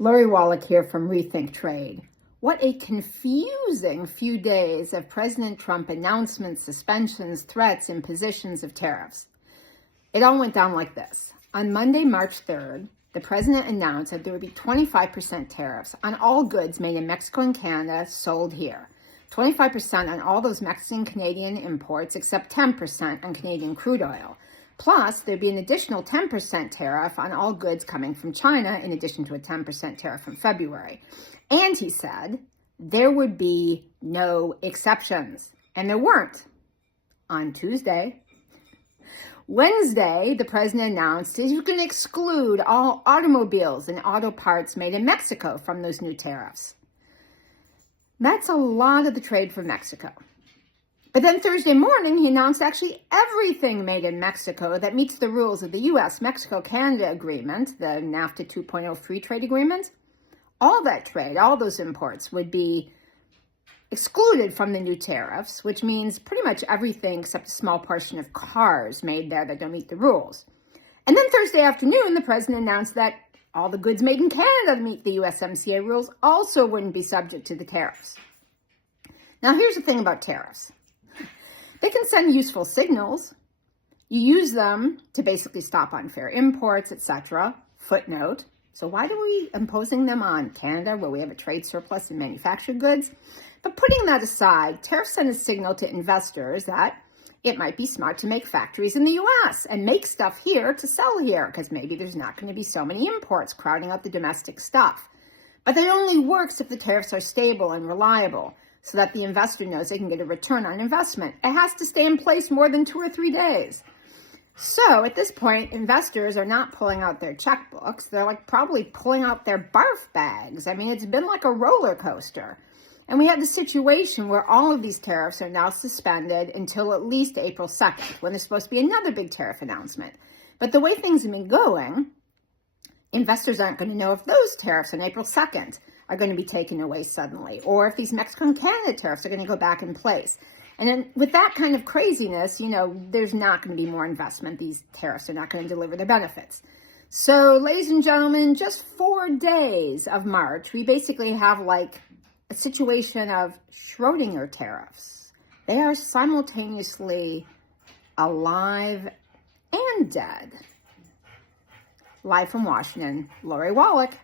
Lori Wallach here from Rethink Trade. What a confusing few days of President Trump announcements, suspensions, threats, impositions of tariffs. It all went down like this. On Monday, March 3rd, the president announced that there would be 25% tariffs on all goods made in Mexico and Canada sold here. 25% on all those Mexican-Canadian imports, except 10% on Canadian crude oil. Plus, there'd be an additional 10% tariff on all goods coming from China, in addition to a 10% tariff from February. And he said there would be no exceptions. And there weren't. On Tuesday, Wednesday, the president announced he was going to exclude all automobiles and auto parts made in Mexico from those new tariffs. That's a lot of the trade from Mexico. But then Thursday morning, he announced actually everything made in Mexico that meets the rules of the U.S. Mexico-Canada agreement, the NAFTA 2.0 free trade agreement. All that trade, all those imports would be excluded from the new tariffs, which means pretty much everything except a small portion of cars made there that don't meet the rules. And then Thursday afternoon, the president announced that all the goods made in Canada that meet the USMCA rules also wouldn't be subject to the tariffs. Now, here's the thing about tariffs. They can send useful signals. You use them to basically stop unfair imports, etc. Footnote. So why do we imposing them on Canada where we have a trade surplus in manufactured goods? But putting that aside, tariffs send a signal to investors that it might be smart to make factories in the U.S. and make stuff here to sell here, because maybe there's not going to be so many imports crowding out the domestic stuff. But that only works if the tariffs are stable and reliable, so that the investor knows they can get a return on investment. It has to stay in place more than 2 or 3 days. So at this point, investors are not pulling out their checkbooks. They're probably pulling out their barf bags. I mean, it's been like a roller coaster. And we have the situation where all of these tariffs are now suspended until at least April 2nd, when there's supposed to be another big tariff announcement. But the way things have been going, investors aren't going to know if those tariffs on April 2nd are going to be taken away suddenly, or if these Mexico and Canada tariffs are going to go back in place. And then with that kind of craziness, there's not going to be more investment. These tariffs are not going to deliver the benefits. So, ladies and gentlemen, just 4 days of March, we basically have a situation of Schrodinger tariffs. They are simultaneously alive and dead. Live from Washington, Lori Wallach.